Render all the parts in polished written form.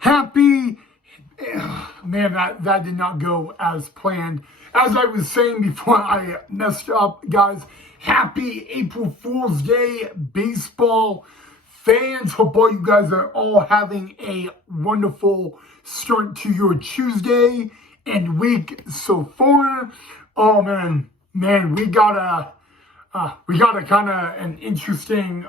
Happy, man, that did not go as planned. As I was saying before I messed up, guys, happy April Fool's Day, baseball fans. Hope all you guys are all having a wonderful start to your Tuesday and week so far. Oh man, we got a kind of an interesting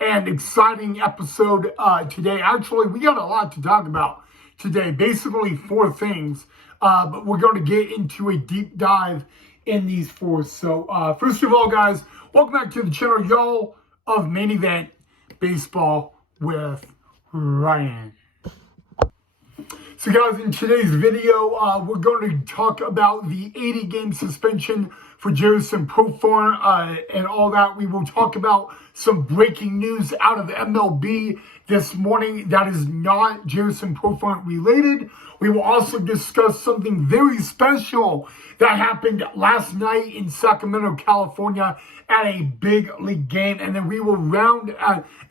and exciting episode today. Actually, we got a lot to talk about today. Basically, four things, but we're going to get into a deep dive in these four. So, first of all, guys, welcome back to the channel, y'all, of Main Event Baseball with Ryan. So, guys, in today's video, we're going to talk about the 80-game suspension for Jurickson Profar and all that. We will talk about some breaking news out of MLB this morning that is not Jurickson Profar related. We will also discuss something very special that happened last night in Sacramento, California at a big league game. And then we will round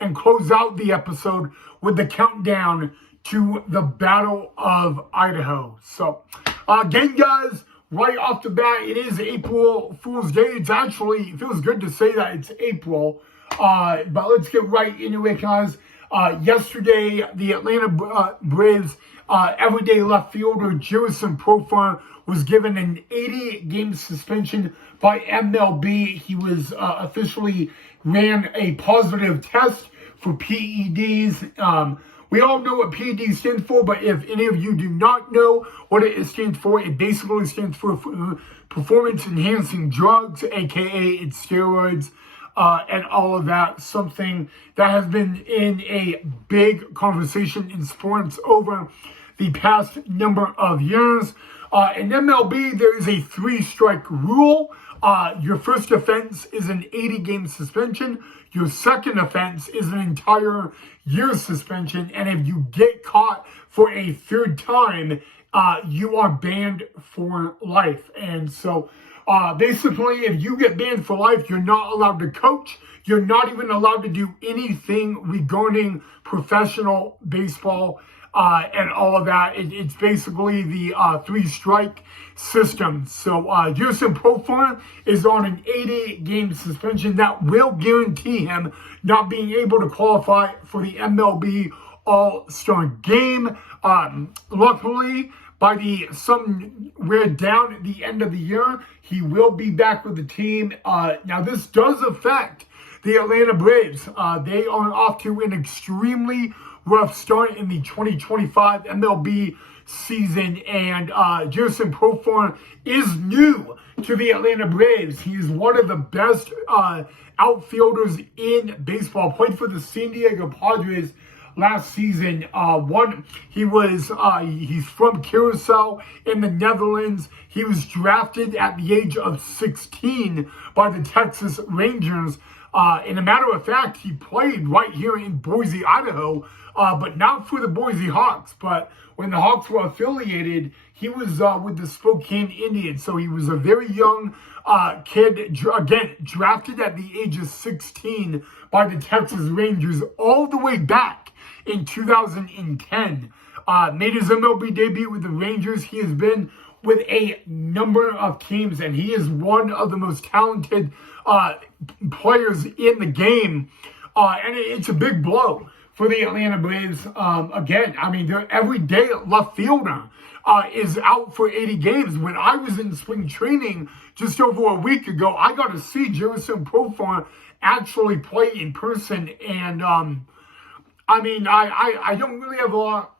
and close out the episode with the countdown to the Battle of Idaho. So, again, guys, right off the bat, it is April Fool's Day. It feels good to say that it's April. But let's get right into it, guys. Yesterday, the Atlanta Braves everyday left fielder Jurickson Profar was given an 80-game suspension by MLB. He was officially ran a positive test for PEDs. We all know what PED stands for, but if any of you do not know what it stands for, it basically stands for performance-enhancing drugs, aka it's steroids, and all of that. Something that has been in a big conversation in sports over the past number of years. In MLB, there is a 3-strike rule. Your first offense is an 80-game suspension. Your second offense is an entire year suspension. And if you get caught for a third time, you are banned for life. And so basically, if you get banned for life, you're not allowed to coach. You're not even allowed to do anything regarding professional baseball and all of that. It's basically the 3-strike system. So Jurickson Profar is on an 80-game suspension that will guarantee him not being able to qualify for the MLB All-Star Game. Luckily, by somewhere down at the end of the year, he will be back with the team. Now, this does affect the Atlanta Braves. They are off to an extremely rough start in the 2025 MLB season, and Jurickson Profar is new to the Atlanta Braves. He is one of the best outfielders in baseball. Played for the San Diego Padres last season. He's from Curacao in the Netherlands. He was drafted at the age of 16 by the Texas Rangers. And a matter of fact, he played right here in Boise, Idaho, but not for the Boise Hawks. But when the Hawks were affiliated, he was with the Spokane Indians. So he was a very young kid, again, drafted at the age of 16 by the Texas Rangers all the way back in 2010. Made his MLB debut with the Rangers. He has been with a number of teams, and he is one of the most talented players in the game. And it's a big blow for the Atlanta Braves. Again, I mean, their everyday left fielder is out for 80 games. When I was in spring training just over a week ago, I got to see Jurickson Profar actually play in person. And, I mean, I don't really have a lot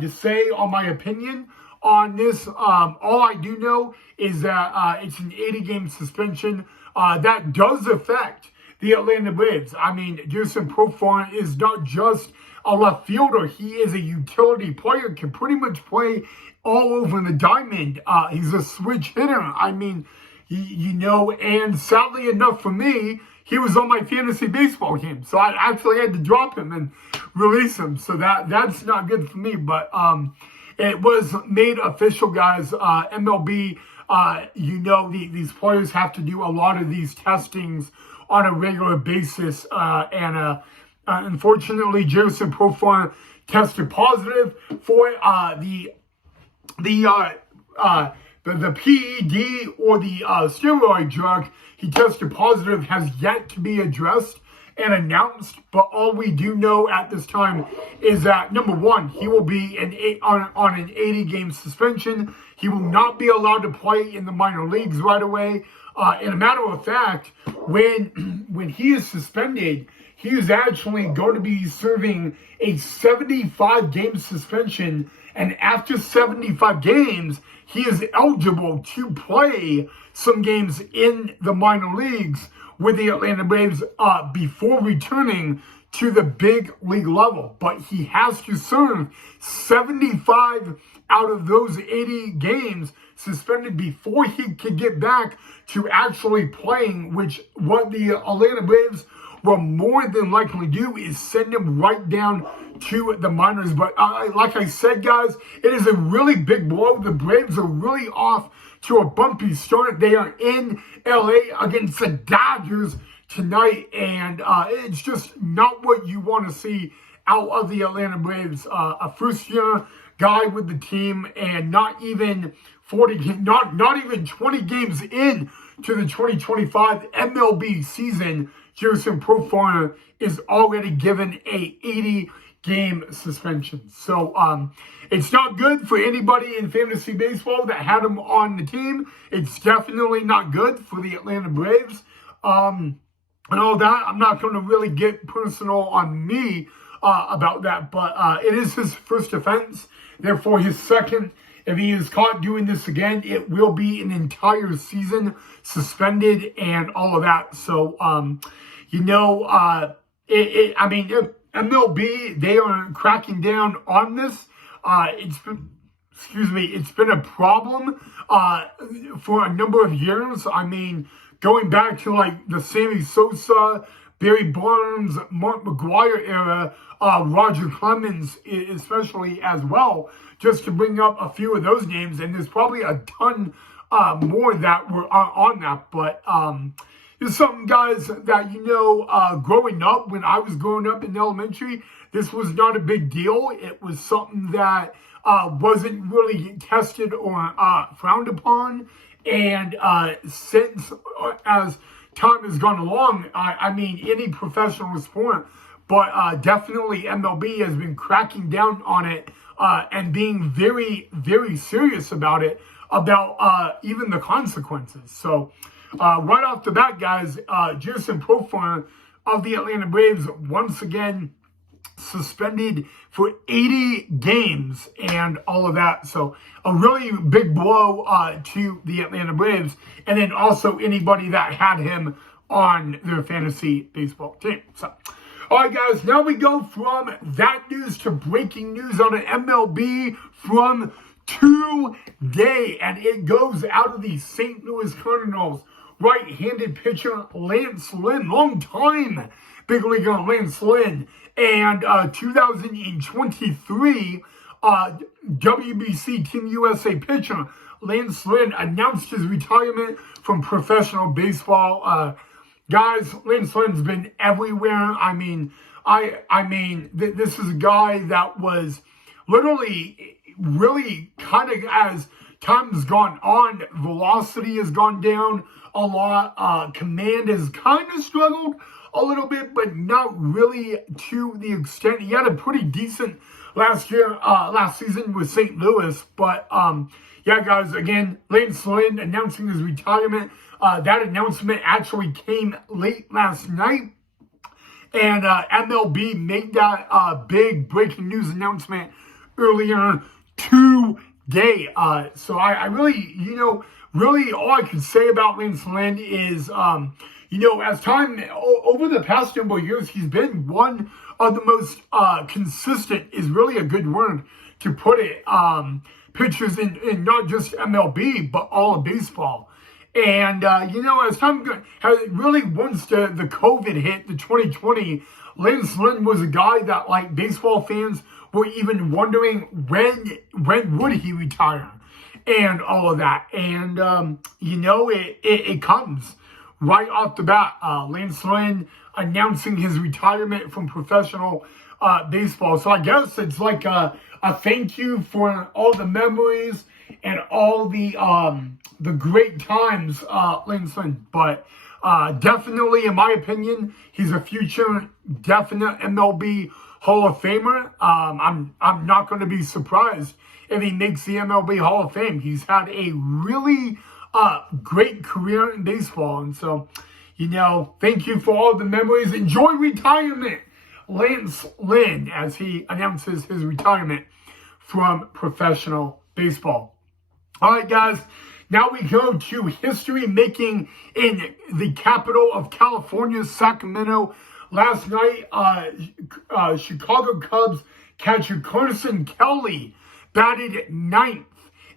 to say on my opinion on this. All I do know is that it's an 80-game suspension that does affect the Atlanta Braves. I mean, Jurickson Profar is not just a left fielder. He is a utility player, can pretty much play all over the diamond. He's a switch hitter. I mean, you know, and sadly enough for me, he was on my fantasy baseball team. So I actually had to drop him and release him. So that's not good for me. But it was made official, guys. MLB, you know, these players have to do a lot of these testings on a regular basis. And unfortunately, Jerison Profar tested positive for the PED or the steroid drug. He tested positive, has yet to be addressed and announced, but all we do know at this time is that, number one, he will be on an 80-game suspension. He will not be allowed to play in the minor leagues right away. In a matter of fact, when he is suspended, he is actually going to be serving a 75-game suspension, and after 75 games, he is eligible to play some games in the minor leagues with the Atlanta Braves before returning to the big league level. But he has to serve 75 out of those 80 games suspended before he could get back to actually playing, which what the Atlanta Braves will more than likely do is send him right down to the minors. But like I said, guys, it is a really big blow. The Braves are really off to a bumpy start. They are in LA against the Dodgers tonight, and it's just not what you want to see out of the Atlanta Braves. A first-year guy with the team, and not even 20 games in to the 2025 MLB season, Jerison Profar is already given a 80-game suspension. So it's not good for anybody in fantasy baseball that had him on the team. It's definitely not good for the Atlanta Braves. And all that, I'm not going to really get personal on me about that, but it is his first offense. Therefore, his second. If he is caught doing this again, it will be an entire season suspended and all of that. So, MLB, they are cracking down on this. It's been a problem for a number of years. I mean, going back to like the Sammy Sosa, Barry Bonds, Mark McGwire era, Roger Clemens especially as well, just to bring up a few of those names. And there's probably a ton more that were on that. But there's something, guys, that, growing up, when I was growing up in elementary, this was not a big deal. It was something that wasn't really tested or frowned upon. And since, as time has gone along, I mean, any professional sport, but definitely MLB has been cracking down on it and being very, very serious about it, about even the consequences. So right off the bat, guys, Jerison Profar of the Atlanta Braves once again suspended for 80 games and all of that. So a really big blow to the Atlanta Braves, and then also anybody that had him on their fantasy baseball team. So, all right, guys, now we go from that news to breaking news on an MLB from today, and it goes out of the St. Louis Cardinals right-handed pitcher Lance Lynn, long time big leaguer Lance Lynn, and 2023 WBC Team USA pitcher Lance Lynn announced his retirement from professional baseball. Guys, Lance Lynn's been everywhere. I mean, this is a guy that was literally really kind of, as time has gone on, velocity has gone down a lot. Command has kind of struggled a little bit, but not really to the extent. He had a pretty decent last season with St. Louis, but yeah, guys, again, Lance Lynn announcing his retirement. That announcement actually came late last night, and MLB made that big breaking news announcement earlier today. So I really, really all I can say about Lance Lynn is, as time, over the past number of years, he's been one of the most consistent, is really a good word to put it, pitchers in not just MLB, but all of baseball. And, as time has really, once the COVID hit, the 2020, Lance Lynn was a guy that, like, baseball fans were even wondering when would he retire and all of that. And, it comes right off the bat. Lance Lynn announcing his retirement from professional baseball. So I guess it's like a thank you for all the memories and all the great times, Lance Lynn. But definitely, in my opinion, he's a future definite MLB Hall of Famer. I'm not going to be surprised if he makes the MLB Hall of Fame. He's had a really great career in baseball. And so, thank you for all the memories. Enjoy retirement, Lance Lynn, as he announces his retirement from professional baseball. All right, guys. Now we go to history making in the capital of California, Sacramento. Last night, Chicago Cubs catcher Carson Kelly batted ninth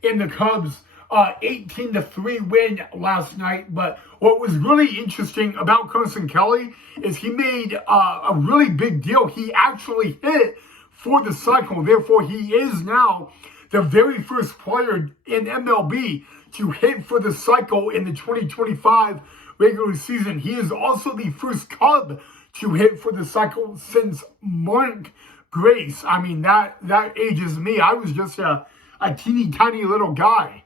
in the Cubs' 18-3 win last night. But what was really interesting about Carson Kelly is he made a really big deal. He actually hit for the cycle. Therefore, he is now the very first player in MLB to hit for the cycle in the 2025 regular season. He is also the first Cub to hit for the cycle since Mark Grace. I mean, that ages me. I was just a teeny tiny little guy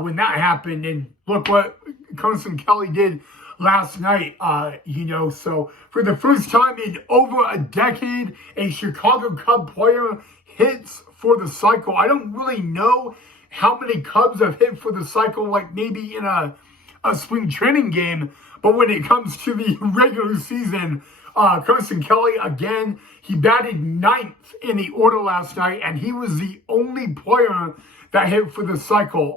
when that happened. And look what Carson Kelly did last night, So for the first time in over a decade, a Chicago Cub player hits for the cycle. I don't really know how many Cubs have hit for the cycle, like maybe in a spring training game. But when it comes to the regular season, Carson Kelly, again, he batted ninth in the order last night, and he was the only player that hit for the cycle.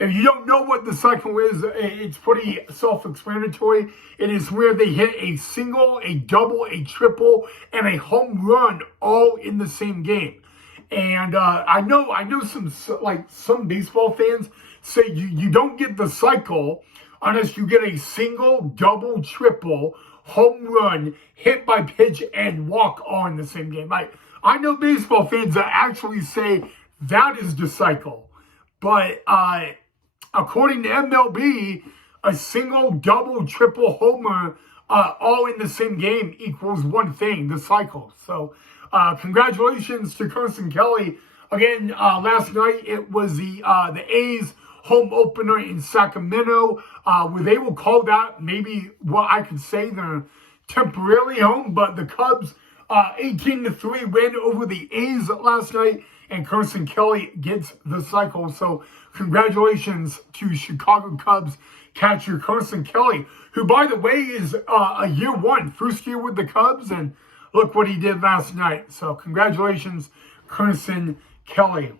If you don't know what the cycle is, it's pretty self-explanatory. It is where they hit a single, a double, a triple, and a home run all in the same game. And I know some baseball fans say you don't get the cycle unless you get a single, double, triple, home run, hit by pitch, and walk on the same game. I know baseball fans that actually say that is the cycle. But according to MLB, a single, double, triple, homer all in the same game equals one thing, the cycle. So congratulations to Carson Kelly. Again, last night it was the A's home opener in Sacramento, where they will call that maybe what I could say they're temporarily home, but the Cubs 18-3 win over the A's last night, and Carson Kelly gets the cycle. So congratulations to Chicago Cubs catcher Carson Kelly, who, by the way, is a year one, first year with the Cubs, and look what he did last night. So congratulations, Carson Kelly.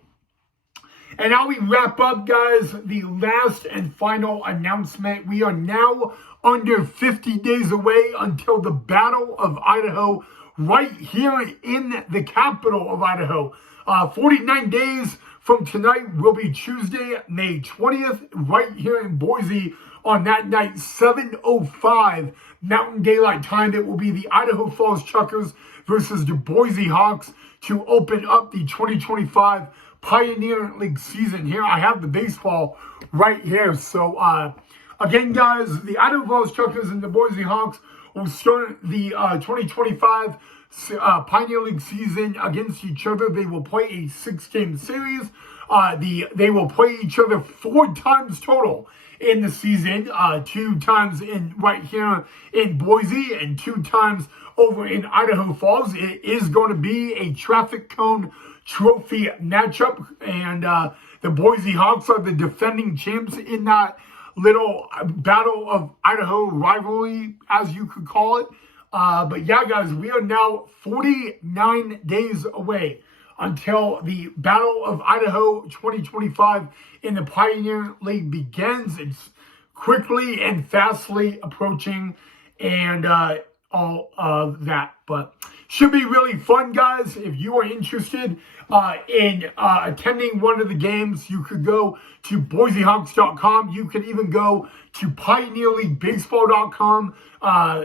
And now we wrap up, guys, the last and final announcement. We are now under 50 days away until the Battle of Idaho, right here in the capital of Idaho. 49 days from tonight will be Tuesday, May 20th, right here in Boise. On that night, 7:05 Mountain Daylight Time, it will be the Idaho Falls Chuckers versus the Boise Hawks to open up the 2025 Pioneer League season. Here I have the baseball right here. So again, guys, the Idaho Falls Chuckers and the Boise Hawks will start the 2025 Pioneer League season against each other. They will play a 6-game series. They will play each other 4 times total in the season, 2 times right here in Boise and 2 times over in Idaho Falls. It is going to be a traffic cone trophy matchup, and the Boise Hawks are the defending champs in that little Battle of Idaho rivalry, as you could call it. But yeah, guys, we are now 49 days away until the Battle of Idaho 2025 in the Pioneer League begins. It's quickly and fastly approaching, and all of that. But should be really fun, guys. If you are interested in attending one of the games, you could go to BoiseHawks.com. You can even go to PioneerLeagueBaseball.com.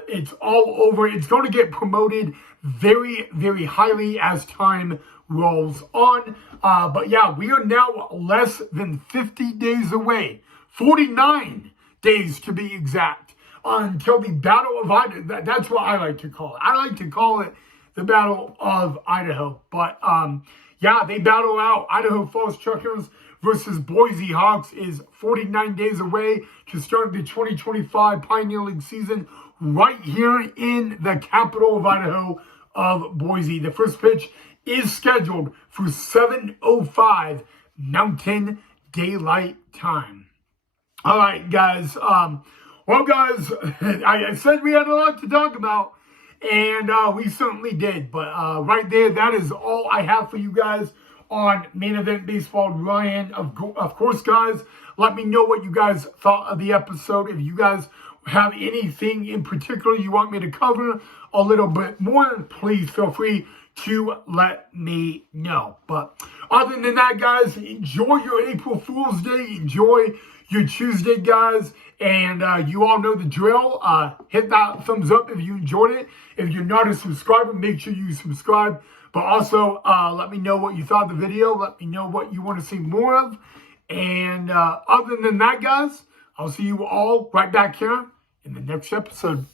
It's all over. It's going to get promoted very, very highly as time rolls on. But yeah, we are now less than 50 days away. 49 days to be exact. until the Battle of Idaho. That's what I like to call it. I like to call it the Battle of Idaho. But yeah, they battle out. Idaho Falls Truckers versus Boise Hawks is 49 days away to start the 2025 Pioneer League season right here in the capital of Idaho of Boise. The first pitch is scheduled for 7:05 Mountain Daylight Time. All right, guys. Well, guys, I said we had a lot to talk about, and we certainly did. But right there, that is all I have for you guys on Main Event Baseball. Ryan, of course, guys, let me know what you guys thought of the episode. If you guys have anything in particular you want me to cover a little bit more, please feel free to let me know. But other than that, guys, enjoy your April Fool's Day. Enjoy your Tuesday, guys. And you all know the drill. Hit that thumbs up if you enjoyed it. If you're not a subscriber, make sure you subscribe. But also, let me know what you thought of the video. Let me know what you want to see more of. And other than that, guys, I'll see you all right back here in the next episode.